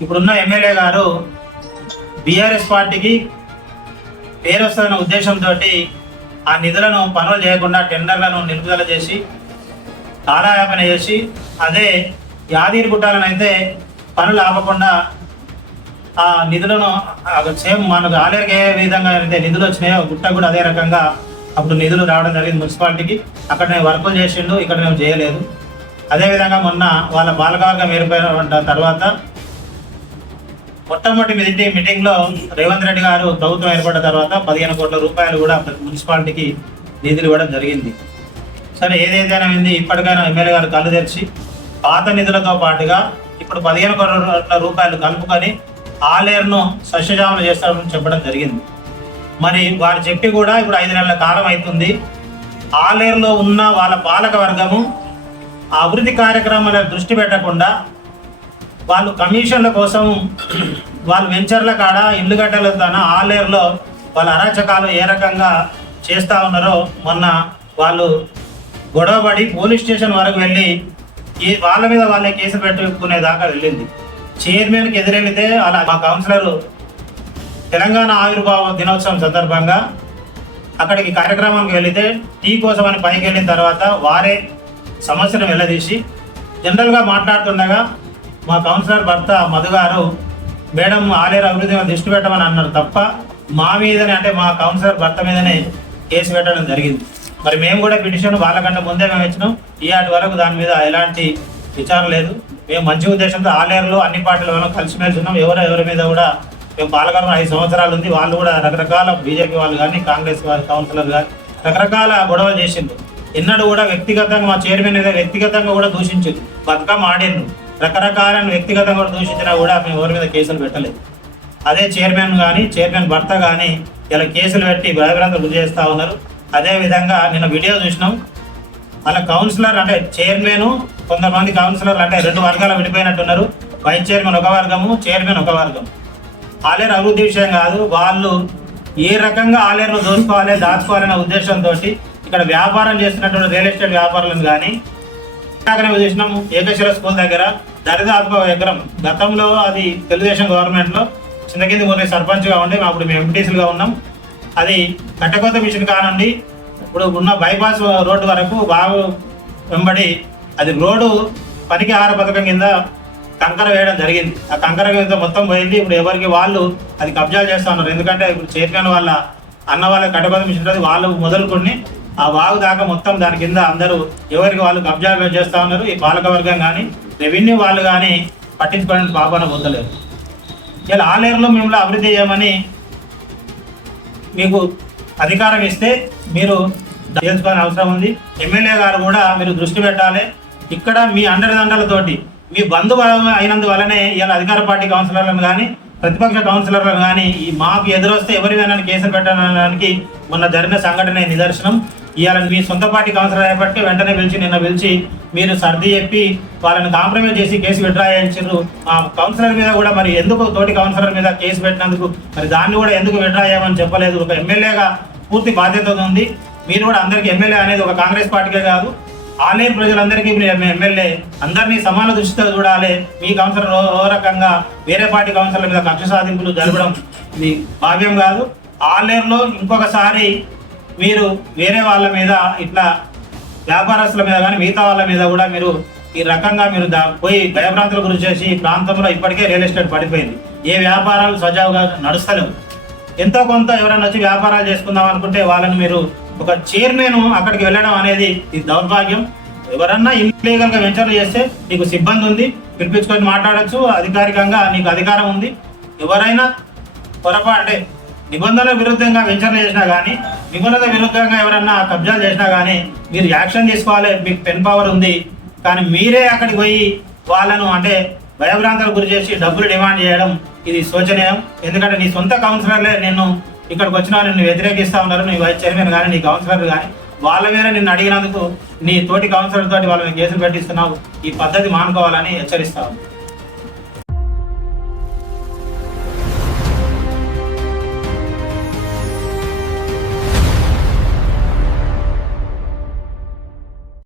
ఇప్పుడున్న ఎమ్మెల్యే గారు బీఆర్ఎస్ పార్టీకి పేరు వస్తున్న ఉద్దేశంతో ఆ నిధులను పనులు చేయకుండా టెండర్లను నిలుపుదల చేసి కాలయాపన చేసి అదే యాదగిరిగుట్టాలను అయితే పనులు ఆపకుండా ఆ నిధులను సేమ్ మనకు ఆలేరుకి ఏ విధంగా అయితే నిధులు వచ్చినాయో గుట్ట కూడా అదే రకంగా అప్పుడు నిధులు రావడం జరిగింది మున్సిపాలిటీకి. అక్కడ నేను వర్కులు చేసిండు, ఇక్కడ మేము చేయలేదు. అదేవిధంగా మొన్న వాళ్ళ బాలకవర్గం ఏర్పడిన తర్వాత మొట్టమొదటి మీటింగ్లో రేవంత్ రెడ్డి గారు ప్రభుత్వం ఏర్పడిన తర్వాత 15 కోట్ల రూపాయలు కూడా మున్సిపాలిటీకి నిధులు ఇవ్వడం జరిగింది. సరే, ఏదైతేనే ఉంది, ఇప్పటికైనా ఎమ్మెల్యే గారు కళ్ళు తెరిచి పాత నిధులతో పాటుగా ఇప్పుడు 15 కోట్ల రూపాయలు కలుపుకొని ఆలేరును సస్యశ్యామలు చేస్తారని చెప్పడం జరిగింది. మరి వారు చెప్పి కూడా ఇప్పుడు 5 నెలల కాలం అవుతుంది. ఆలేరులో ఉన్న వాళ్ళ పాలక వర్గము ఆ అభివృద్ధి కార్యక్రమాల దృష్టి పెట్టకుండా వాళ్ళు కమిషన్ల కోసం వాళ్ళు వెంచర్ల కాడ ఇల్లు గడ్డలతోన ఆలేరులో వాళ్ళ అరాచకాలు ఏ రకంగా చేస్తూ ఉన్నారో మొన్న వాళ్ళు గొడవపడి పోలీస్ స్టేషన్ వరకు వెళ్ళి వాళ్ళ మీద వాళ్ళే కేసులు పెట్టుకునే దాకా వెళ్ళింది. చైర్మన్కి ఎదురెళ్తే అలా మా కౌన్సిలర్ తెలంగాణ ఆవిర్భావ దినోత్సవం సందర్భంగా అక్కడికి కార్యక్రమానికి వెళితే టీ కోసం అని పైకి వెళ్ళిన తర్వాత వారే సమస్యను వెళ్ళదీసి జనరల్గా మాట్లాడుతుండగా మా కౌన్సిలర్ భర్త మధు గారు మేడం ఆలేరు అభివృద్ధి మీద దృష్టి పెట్టమని అన్నారు తప్ప మా మీదనే, అంటే మా కౌన్సిలర్ భర్త మీదనే కేసు పెట్టడం జరిగింది. మరి మేము కూడా పిటిషన్ వాళ్ళకంటే ముందే మేము ఇచ్చినాం. ఈనాటి వరకు దాని మీద ఎలాంటి విచారం లేదు. మేము మంచి ఉద్దేశంతో ఆలేరులో అన్ని పార్టీల కలిసిమెలిసి ఉన్నాం. ఎవరి మీద కూడా మేము పాలకవర్గం 5 సంవత్సరాలు ఉంది. వాళ్ళు కూడా రకరకాల బీజేపీ వాళ్ళు కానీ కాంగ్రెస్ వాళ్ళు కౌన్సిలర్ కానీ రకరకాల గొడవలు చేసిండ్రు. ఎన్నడూ కూడా వ్యక్తిగతంగా మా చైర్మన్ మీద వ్యక్తిగతంగా కూడా దూషించింది, బతుకమ్మ ఆడిండ్రు, రకరకాలను వ్యక్తిగతంగా కూడా దూషించినా కూడా మేము ఎవరి మీద కేసులు పెట్టలేదు. అదే చైర్మన్ కానీ చైర్మన్ భర్త కానీ ఇలా కేసులు పెట్టి భయభ్రాంతులు గురి చేస్తూ ఉన్నారు. అదేవిధంగా నిన్న వీడియో చూసినాం. అలా కౌన్సిలర్ అంటే చైర్మన్, కొంతమంది కౌన్సిలర్లు అంటే 2 వర్గాలు విడిపోయినట్టున్నారు. వైస్ చైర్మన్ ఒక వర్గము, చైర్మన్ ఒక వర్గం. ఆలేరు అభివృద్ధి విషయం కాదు, వాళ్ళు ఏ రకంగా ఆలేరును దోచుకోవాలి దాచుకోవాలనే ఉద్దేశంతో ఇక్కడ వ్యాపారం చేస్తున్నటువంటి రియల్ ఎస్టేట్ వ్యాపారులను కానీ చూసినాము. ఏకశిల స్కూల్ దగ్గర దరిదాపు ఎకరం, గతంలో అది తెలుగుదేశం గవర్నమెంట్లో చింతకింది ఊరి సర్పంచ్గా ఉండి అప్పుడు మేము ఎంపీటీసీలుగా ఉన్నాం. అది కట్టకొత్త మిషన్ కానండి ఇప్పుడు ఉన్న బైపాస్ రోడ్డు వరకు బాగు వెంబడి అది రోడ్డు పనికి ఆహార పథకం కింద కంకర వేయడం జరిగింది. ఆ కంకర కింద మొత్తం పోయింది. ఇప్పుడు ఎవరికి వాళ్ళు అది కబ్జాలు చేస్తూ ఉన్నారు. ఎందుకంటే ఇప్పుడు చైర్మన్ వాళ్ళ అన్న వాళ్ళ కట్టకొత్త మిషన్ అది వాళ్ళు మొదలుకొని ఆ వాగు దాకా మొత్తం దాని కింద అందరూ ఎవరికి వాళ్ళు కబ్జాలు చేస్తూ ఉన్నారు. ఈ పాలకవర్గం కానీ రెవెన్యూ వాళ్ళు కానీ పట్టించుకోవడానికి పాపన పొందలేరు. ఇలా ఆలేరులో మిమ్మల్ని అభివృద్ధి చేయమని మీకు అధికారం ఇస్తే మీరు తెలుసుకోవాలని అవసరం ఉంది. ఎమ్మెల్యే గారు కూడా మీరు దృష్టి పెట్టాలి. ఇక్కడ మీ అండదండలతోటి మీ బంధువు అయినందువల్లనే ఇలా అధికార పార్టీ కౌన్సిలర్లను కానీ ప్రతిపక్ష కౌన్సిలర్లను కానీ ఈ మాకు ఎదురొస్తే ఎవరివైనా కేసులు పెట్టడానికి మొన్న జరిగిన సంఘటన నిదర్శనం. ఇవాళ మీ సొంత పార్టీ కౌన్సిలర్ అయినప్పటికీ వెంటనే నిన్న పిలిచి మీరు సర్ది చెప్పి వాళ్ళని కాంప్రమైజ్ చేసి కేసు విత్డ్రా చేయించారు. ఆ కౌన్సిలర్ మీద కూడా మరి ఎందుకు తోటి కౌన్సిలర్ మీద కేసు పెట్టినందుకు మరి దాన్ని కూడా ఎందుకు విత్డ్రా చేయమని చెప్పలేదు. ఒక ఎమ్మెల్యేగా పూర్తి బాధ్యత ఉంది. మీరు కూడా అందరికీ ఎమ్మెల్యే అనేది ఒక కాంగ్రెస్ పార్టీకే కాదు, ఆలేరు ప్రజలందరికీ ఎమ్మెల్యే, అందరినీ సమాన దృష్టితో చూడాలి. మీ కౌన్సిలర్ ఓ రకంగా వేరే పార్టీ కౌన్సిలర్ మీద కక్ష సాధింపులు జరపడం ఇది భావ్యం కాదు. ఆలేరులో ఇంకొకసారి మీరు వేరే వాళ్ళ మీద ఇట్లా వ్యాపారస్తుల మీద కానీ మిగతా వాళ్ళ మీద కూడా మీరు ఈ రకంగా మీరు పోయి భయభ్రాంతుల గురించి చేసి ఈ ప్రాంతంలో ఇప్పటికే రియల్ ఎస్టేట్ పడిపోయింది. ఏ వ్యాపారాలు సజావుగా నడుస్తలేవు. ఎంతో కొంత ఎవరైనా వచ్చి వ్యాపారాలు చేసుకుందాం అనుకుంటే వాళ్ళని మీరు ఒక చైర్మన్ అక్కడికి వెళ్ళడం అనేది ఇది దౌర్భాగ్యం. ఎవరన్నా ఇల్లీగల్గా వెంచర్లు చేస్తే నీకు సిబ్బంది ఉంది, పిలిపించుకొని మాట్లాడచ్చు, అధికారికంగా నీకు అధికారం ఉంది. ఎవరైనా అంటే నిబంధనల విరుద్ధంగా వెంచర్లు చేసినా కానీ నిబంధనల విరుద్ధంగా ఎవరన్నా కబ్జాలు చేసినా కానీ మీరు యాక్షన్ తీసుకోవాలి. మీకు పెన్ పవర్ ఉంది. కానీ మీరే అక్కడికి పోయి వాళ్ళను అంటే భయభ్రాంతులకు గురి చేసి డబ్బులు డిమాండ్ చేయడం ఇది శోచనీయం. ఎందుకంటే నీ సొంత కౌన్సిలర్లే నిన్ను ఇక్కడికి వచ్చిన నిన్ను వ్యతిరేకిస్తూ ఉన్నారు. నీ వైస్ చైర్మన్ కానీ నీ కౌన్సిలర్ కానీ వాళ్ళ మీద నిన్ను అడిగినందుకు నీ తోటి కౌన్సిలర్ తోటి వాళ్ళని కేసులు పెట్టిస్తున్నావు. ఈ పద్ధతి మానుకోవాలని హెచ్చరిస్తావు.